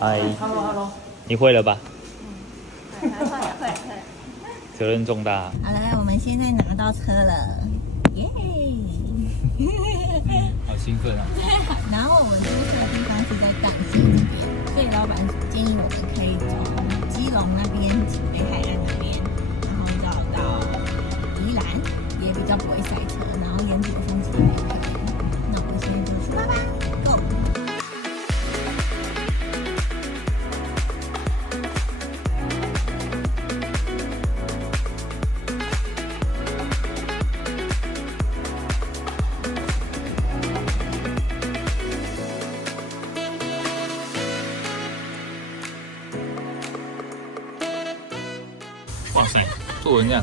嗨 ，Hello， 你会了吧？会。责任重大。好了，我们现在拿到车了，耶！好兴奋啊！然后我们租车的地方是在港西这边，所以老板建议我们可以从基隆那边、北海岸那边，然后绕到宜兰，也比较不会塞车，然后沿途的风景也很漂亮。那我们现在就出发吧 ，Go！哇塞，做成这样。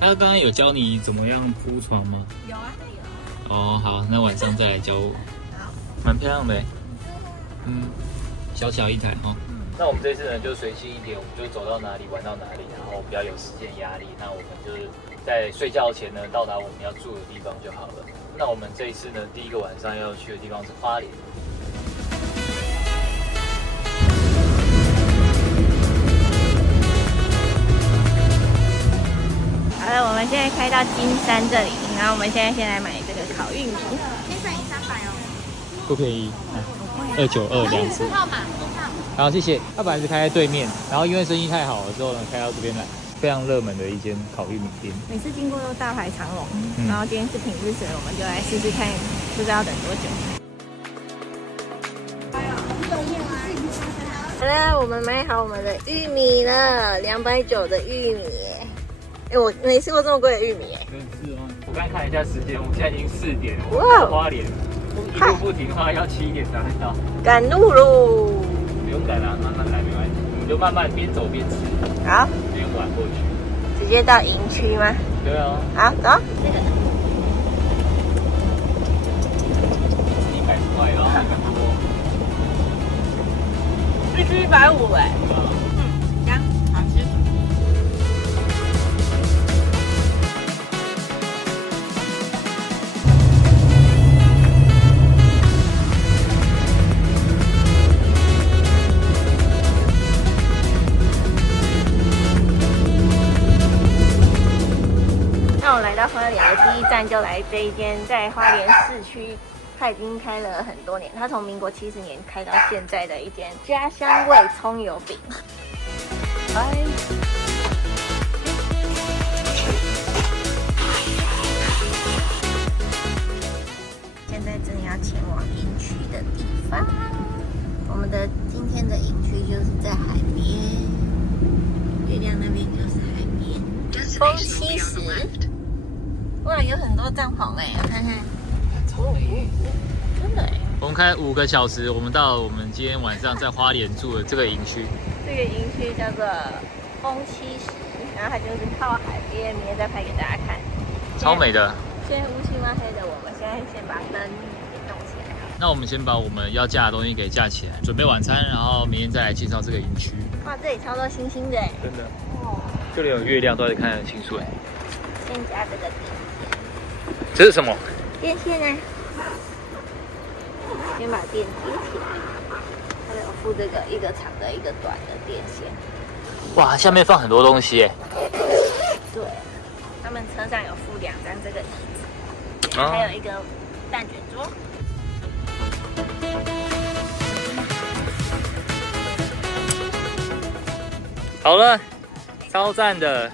他刚刚有教你怎么样铺床吗？有啊，有。哦，好，那晚上再来教我。好，蛮漂亮的，小小一台哈。那我们这次呢就随性一点，我们就走到哪里玩到哪里，然后不要有时间压力。那我们就是在睡觉前呢到达我们要住的地方就好了。那我们这一次呢第一个晚上要去的地方是花莲。好了，我们现在开到金山这里，然后我们现在先来买这个烤玉米，先算300哦。不便宜，292两次。号码，好，谢谢。他本来是开在对面，然后因为生意太好了之后呢，开到这边来，非常热门的一间烤玉米店。每次经过都大排长龙，然后今天是平日，所以我们就来试试看，不知道等多久。好了，我们买好我们的玉米了，290的玉米。我没吃过这么贵的玉米耶。是哦，我刚看了一下时间，我们现在已经4点了。哇，花莲一路不停的话要7点才会到。赶路喽！不用赶啦，慢慢来没关系，我们就慢慢边走边吃，好，不用晚过去。直接到营区吗？对啊，好，走。这个100块啊，很多。一只150哎。香，好吃。那我来到花莲的第一站就来这一间，在花莲市区，它已经开了很多年，它从民国70年开到现在的一间家乡味葱油饼。哎，现在正要前往营区的地方，我们的今天的营区就是在海边，月亮那边就是海边，风70。哇，有很多帐篷哎，我看看，真的哎。我们开5个小时，我们到我们今天晚上在花莲住的这个营区。这个营区叫做风70，然后它就是靠海边，明天再拍给大家看。超美的。现在乌漆嘛黑的，我们现在先把灯给弄起来。那我们先把我们要架的东西给架起来，准备晚餐，然后明天再来介绍这个营区。哇，这里超多星星的哎。真的，哦，就连有月亮都可以看得很清楚哎。先加这个电这是什么？电线呢？先把电接起来，它有附这个一个长的，一个短的电线。哇，下面放很多东西哎。对，他们车上有附2张这个椅子，哦还有一个蛋卷桌。好了，超赞的！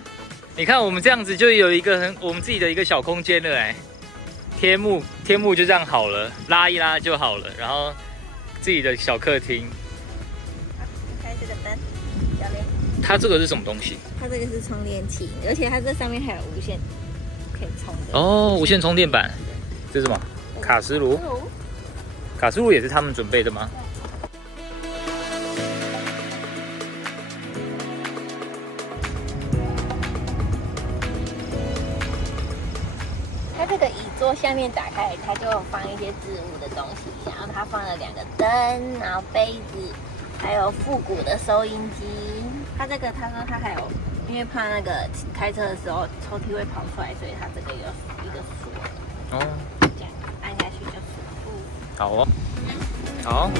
你看我们这样子就有一个我们自己的一个小空间了哎。天幕就这样好了，拉一拉就好了，然后自己的小客厅。开这个灯，教练。它这个是什么东西？它这个是充电器，而且它这上面还有无线可以充的。哦，无线充电板。这是什么？卡式炉。卡式炉也是他们准备的吗？它这个椅座下面打开，它就放一些置物的东西，然后它放了2个灯，然后杯子，还有复古的收音机。它这个他说它还有，因为怕那个开车的时候抽屉会跑出来，所以它这个有一个锁的。哦，这样按下去就锁住。好哦，好。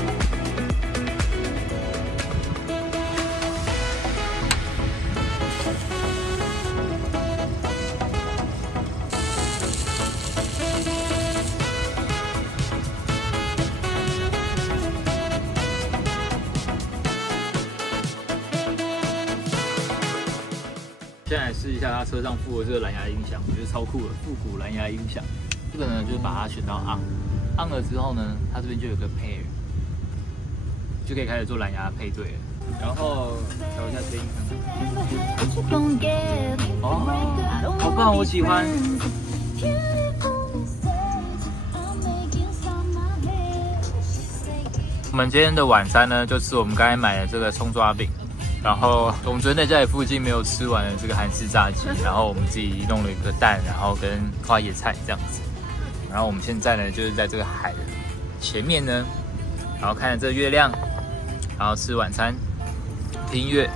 现在来试一下它车上附的这个蓝牙音响，我觉得超酷的，复古蓝牙音响。这个呢，就是把它选到 on 了之后呢，它这边就有个 pair， 就可以开始做蓝牙配对了。然后调一下声音看看。哦，好棒，我喜欢。我们今天的晚餐呢，就是我们刚才买的这个葱抓饼。然后我们昨天在家里附近没有吃完的这个韩式炸鸡，然后我们自己弄了一个蛋，然后跟花椰菜这样子。然后我们现在呢就是在这个海的前面呢，然后看着这个月亮，然后吃晚餐，听音乐。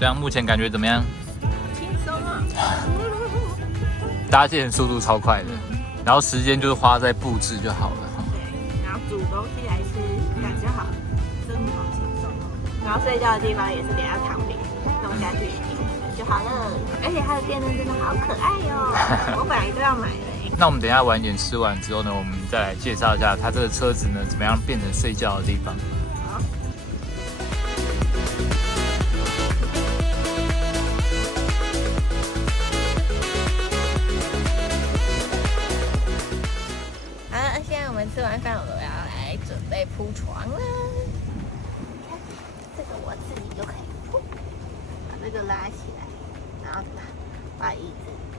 这样目前感觉怎么样？轻松啊！搭建速度超快的。然后时间就是花在布置就好了。对，然后煮东西来吃，这样就好，真好轻松哦。然后睡觉的地方也是给它躺平，弄下去就好了。而且它的电灯真的好可爱哟，我本来都要买的。那我们等一下晚点吃完之后呢，我们再来介绍一下它这个车子呢怎么样变成睡觉的地方。吃完饭，我们要来准备铺床了。你看，这个我自己就可以铺，把这个拉起来，然后把椅子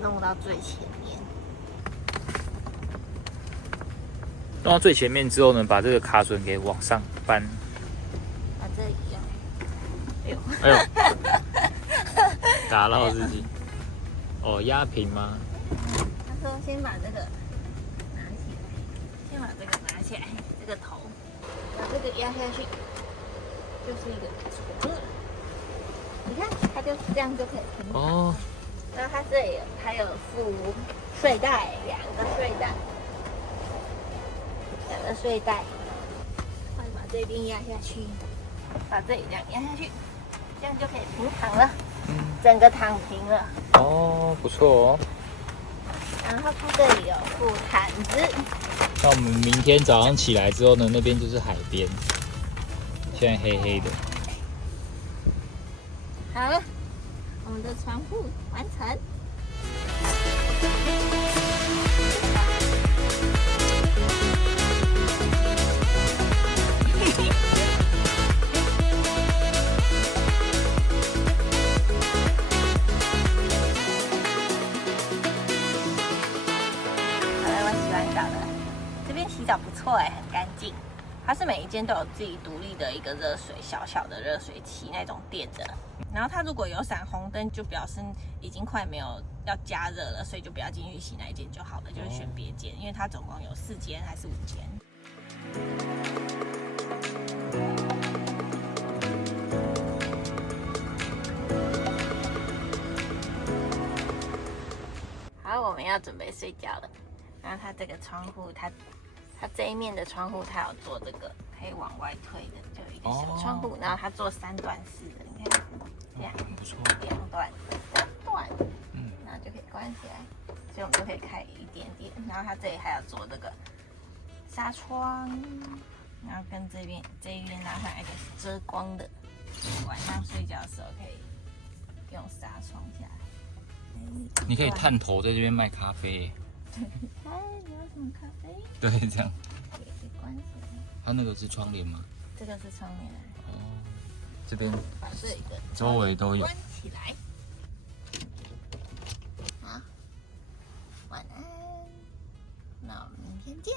弄到最前面。弄到最前面之后呢，把这个卡榫给往上搬。把这里用。哎呦！哎呦！打到自己。哦，压平吗？他说先把这个。把这个拿起来，这个头，把这个压下去，就是一个床了。你看，它就是这样就可以平躺。哦。然后它这里还有附睡袋，两个睡袋，快把这边压下去，把这里这样压下去，这样就可以平躺了。整个躺平了。哦，不错哦。然后它这里有附毯子。那我们明天早上起来之后呢，那边就是海边，现在黑黑的。好了，我们的床铺完成。好了，我洗完澡了。这边洗澡不错哎，很干净。它是每一间都有自己独立的一个热水，小小的热水器那种电的。然后它如果有闪红灯，就表示已经快没有要加热了，所以就不要进去洗那一间就好了，就是选别间，因为它总共有4间还是5间。好，我们要准备睡觉了。然后它这个窗户，它这一面的窗户，它有做这个可以往外推的，就有一个小窗户。然后它做3段式的，你看，这样不错，2段、3段，然后就可以关起来，所以我们就可以开一点点。然后它这里还有做这个纱窗，然后跟这边拉上来就是遮光的，晚上睡觉的时候可以用纱窗下来。你可以探头在这边卖咖啡。嗨，你要什么咖啡？对，这样。可以关起来。它那个是窗帘吗？这个是窗帘。哦，这边把这个周围都有。关起来。好，晚安。那我们明天见。